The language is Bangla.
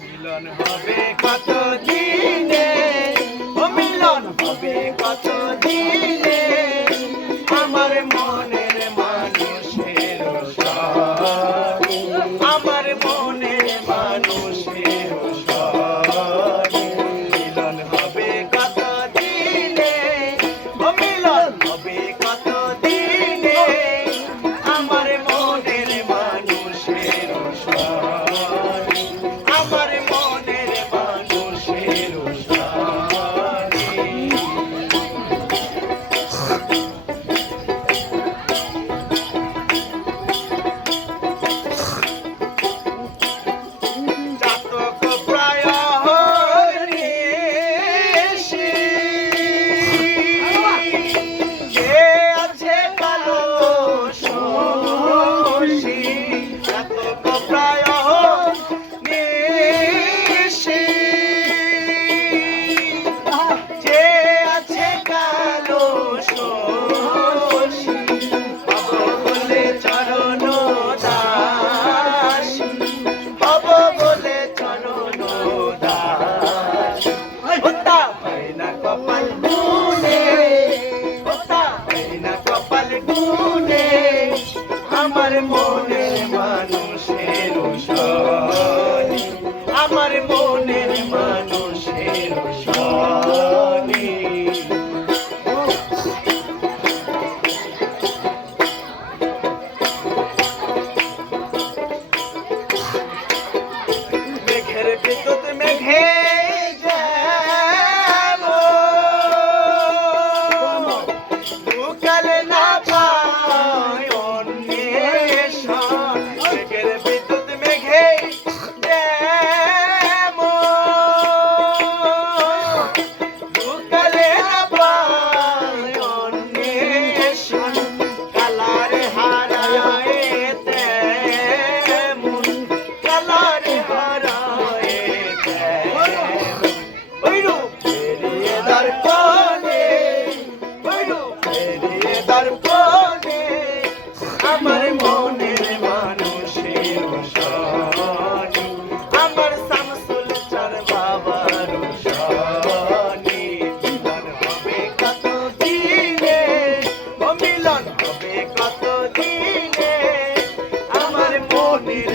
মিলন হবে কত দিনে, ও মিলন হবে কত দিনে, আমার মনের মানুষের সাথে, আমার মনের মানুষের সাথে মিলন হবে কত দিনে, ও মিলন হবে কত দিনে, আমার মনের মানুষের সাথে, আমার মনের মানুষের সাথে। জাতক প্রায় হরিষি, যে আছে কালো শশী, জাতক প্রায় হরিষি, যে আছে কালো শশী, পাব বলে চরণ দাস, পাব বলে চরণ দাস, ওতা পায় না কপাল গুনে, ওতা পায় না কপাল গুনে, আমার মনের মানুষের সনে, আমার মনের মানুষের সনে। মেঘের বিদ্যুৎ মেঘে যেমন দুকালে না পায় অন্বেষণ, মেঘের বিদ্যুৎ মেঘে যেমন দুকালে না পায় অন্বেষণ, কালার হারায় তেমন, কালার হারায় তেমন, ওইরূপ পেরিয়ে দর্পণে, ওইরূপ পেরিয়ে দর্পণে, আমার মনের মানুষের সনে, আমার শামসুল চাঁদ বাবার সনে। মিলন হবে কত দিনে, ও মিলন হবে কত দিনে, আমার মনের